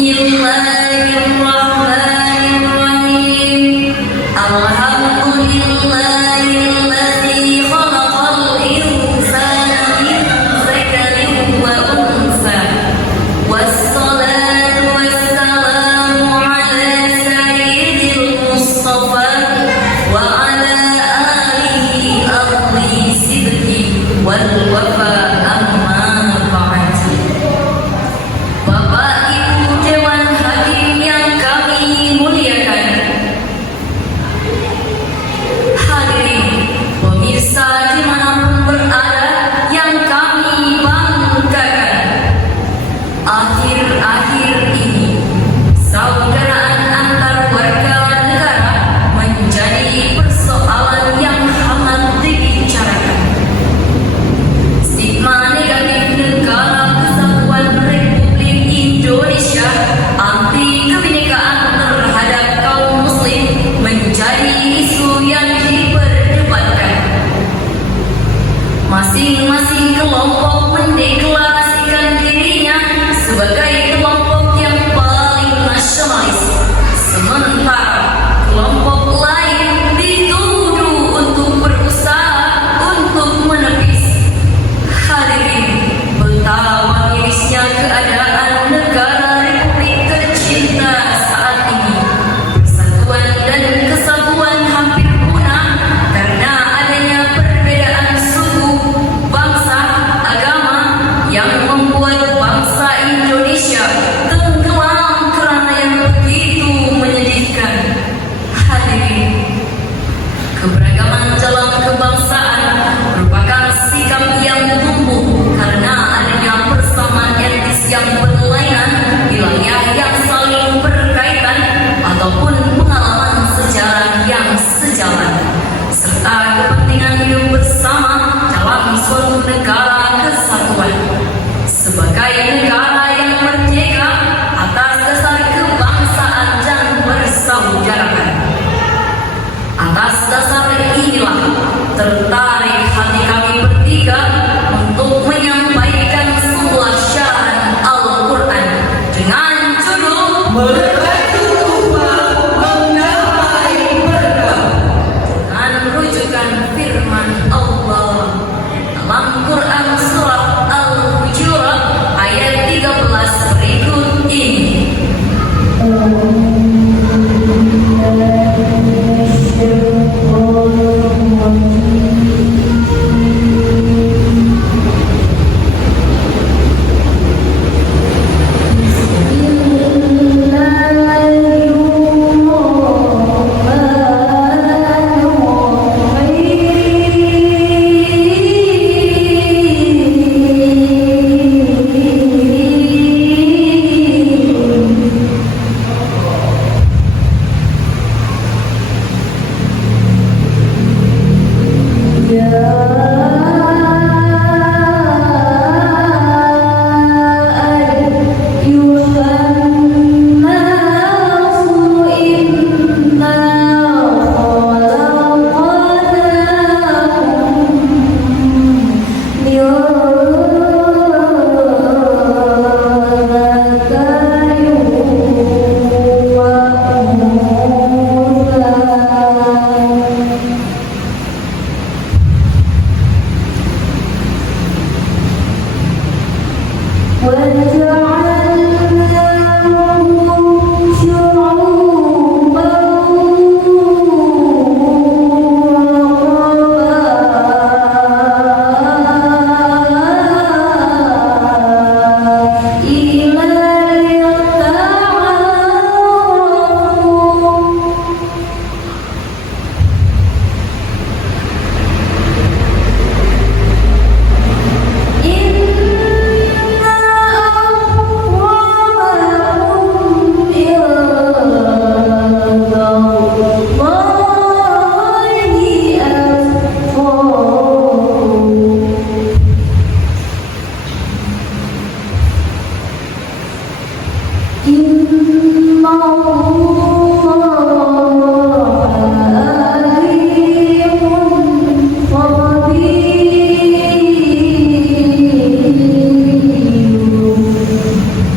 Bismillahirrahmanirrahim. Alhamdulillahilladzi khalaqal insana min dzakarin wa untha. Wassalatu wassalamu ala sayyidil Mustafa wa ala alihi ahli sidqi wal wafa. Akhir-akhir ini, saudaraan antar warga negara menjadi persoalan yang hangat dibicarakan. Stigma negatif Negara Kesatuan Republik Indonesia anti kebinekaan terhadap kaum muslim menjadi isu yang diperdebatkan. Masing-masing kelompok mendeklarasikan dirinya sebagai kelompok yang paling nasionalis, sementara kelompok lain dituduh untuk berusaha untuk menepis. Hadirin, betapa mirisnya keadaan negara Republik tercinta saat ini. Persatuan dan kesatuan hampir punah karena adanya perbedaan suku, bangsa, agama yang membuat bangsa Indonesia tenggelam kerana yang begitu menyedihkan. Hadirin, keberagaman dalam kebangsaan merupakan sikap yang tumbuh karena adanya persamaan etnis yang berlainan, wilayah yang saling berkaitan, ataupun pengalaman sejarah yang sejalan, serta kepentingan hidup bersama dalam suatu negara kesatuan. Sebagai negara yang merdeka atas dasar kebangsaan dan persaudaraan. Atas dasar inilah tertarik hati kami bertiga untuk menyampaikan sebuah syarat Al-Quran dengan judul Berbatu Tuhan Menggapai Berkah, dengan rujukan firman Allah dalam Quran surah Al-Hujurat ayat 13 berikut ini.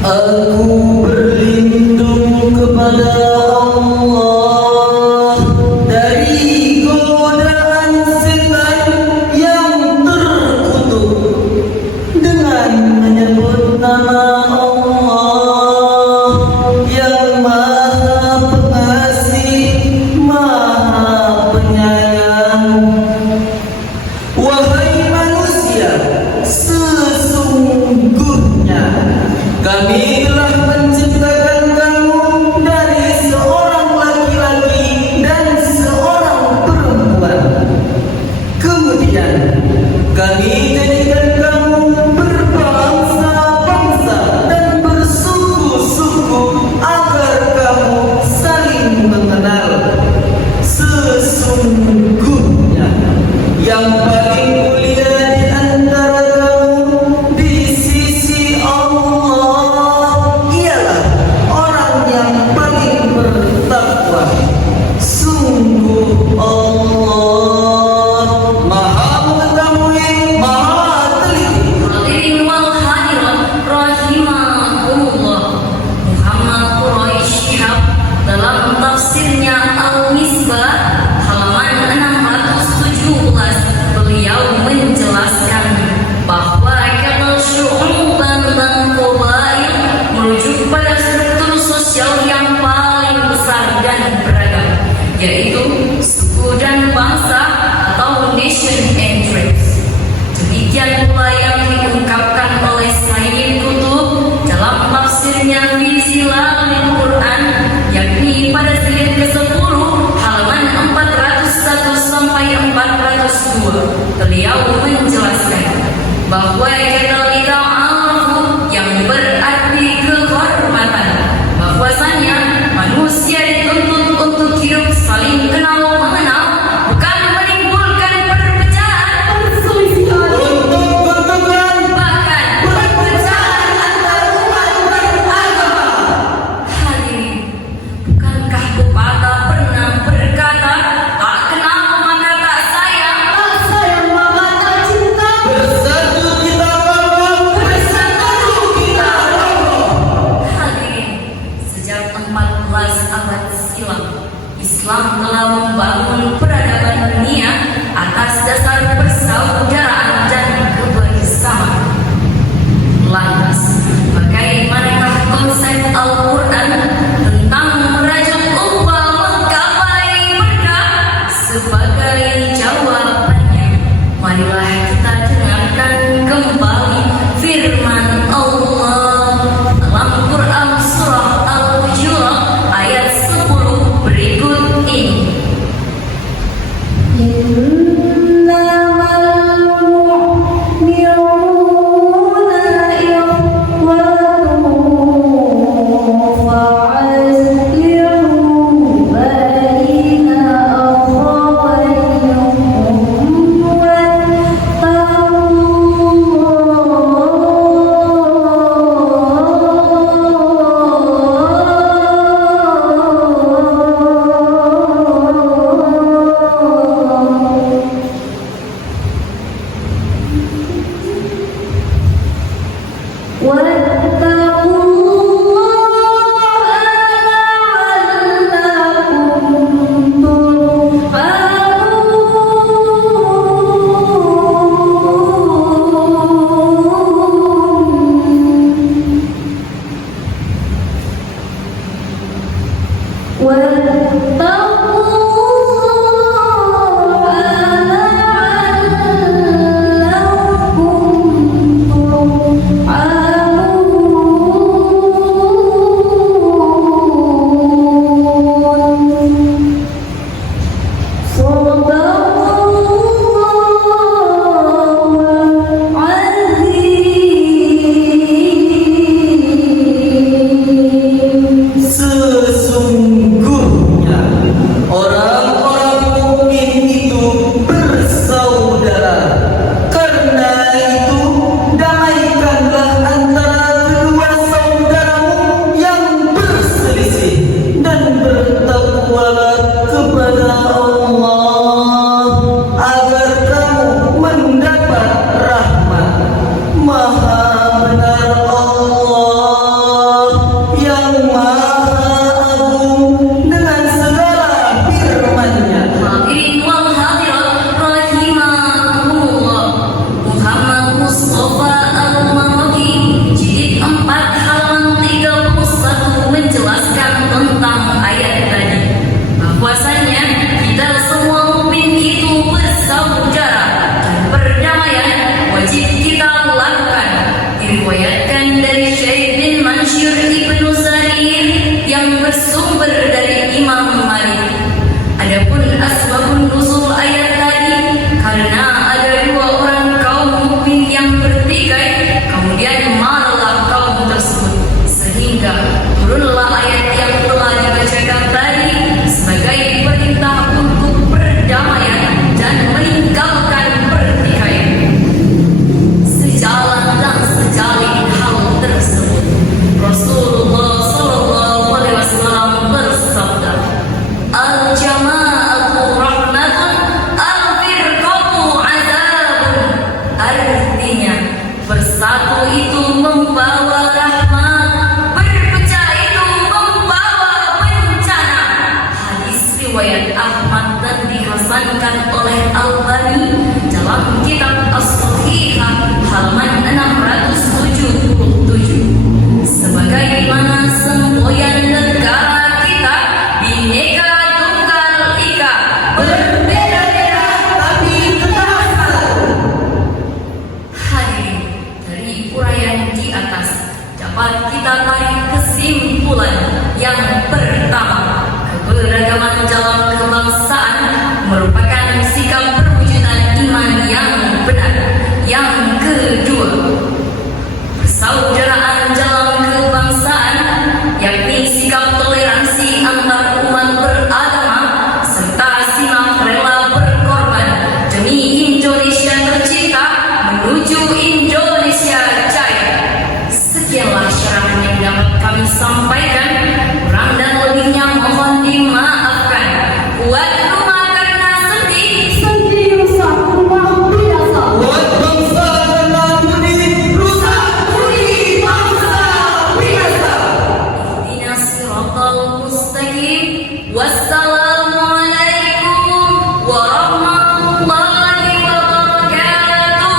Aku berlindung yaitu suku dan bangsa atau nation and tribes. Demikian pula yang diungkapkan oleh Sayyid Qutb dalam tafsirnya fi Zilalil Quran, yakni pada jilid ke-10 halaman 401 sampai 402. Beliau menjelaskan bahwa kata ta'aruf yang berarti kehormatan, bahwasanya manusia dituntut untuk hidup saling kenal mengenal, bukan menimbulkan perpecahan, perselisihan, bahkan perpecahan antar umat beragama. Hadirin, bukankah pepatah pernah berkata, tak kenal maka tak sayang, tak sayang maka tak cinta, Bersatu kita kokoh, bersatu kita kokoh. Hadirin, sejak 14 abad silam, Islam telah membangun peradaban dunia atas dasar persaudaraan dan kebersamaan. Lantas, bagaimanakah konsep Al-Quran tentang merajuk upah menggapai berkah? Sebagai jawabannya, marilah kita dengarkan kembali firman Allah dalam Quran surah Al-Hujurat ayat 10 berikut ini. sesungguhnya orang-orang mukmin itu bersaudara. Karena itu, damaikanlah antara kedua saudaramu yang berselisih dan bertakwalah kepada Allah agar kamu mendapat rahmat. Maha benar Allah yang maha agung dengan segala firman-Nya. Hadirin wal hadirat rahimakumullah, Muhammad Mustafa Al-Marwazi jilid 4 halaman 31 menjelaskan tentang ayat tadi, bahwasanya kita semua mukmin itu bersaudara dan perdamaian wajib kita lakukan. Diriwayatkan dari Syekh bin Mansur Ibnu Sarir yang bersumber dari Imam Malik. Adapun asbabun nuzul ayat tadi, karena ada dua orang kaum mukmin yang bertikai, kemudian marahlah kaum tersebut, sehingga turunlah ayat yang telah dibacakan tadi sebagai perintah untuk perdamaian dan meninggalkan pertikaian. Sejalan dan sejalin hal tersebut, Rasulullah SAW bersabda, Al-jama'atu rahmatun, al-firqatu azabun. Artinya, bersatu itu membawa rahmat, berpecah itu tarik kesimpulan yang pertama, keberagaman dalam kebangsaan merupakan sikap perwujudan iman yang benar. Yang kedua, persaudaraan dalam kebangsaan, yakni sikap toleransi antar umat beragama serta simak rela berkorban demi Indonesia tercipta menuju Indonesia jaya. Sekianlah syarahan yang dapat kami sampaikan. Kurang dan lebihnya mohon dimaafkan. Buat rumah karena sendi rusak rumah biasa. Buat bangsa karena budi, rusak budi bangsa binasa. Ihdinas siratal mustaqim. Wassalamualaikum warahmatullahi wabarakatuh.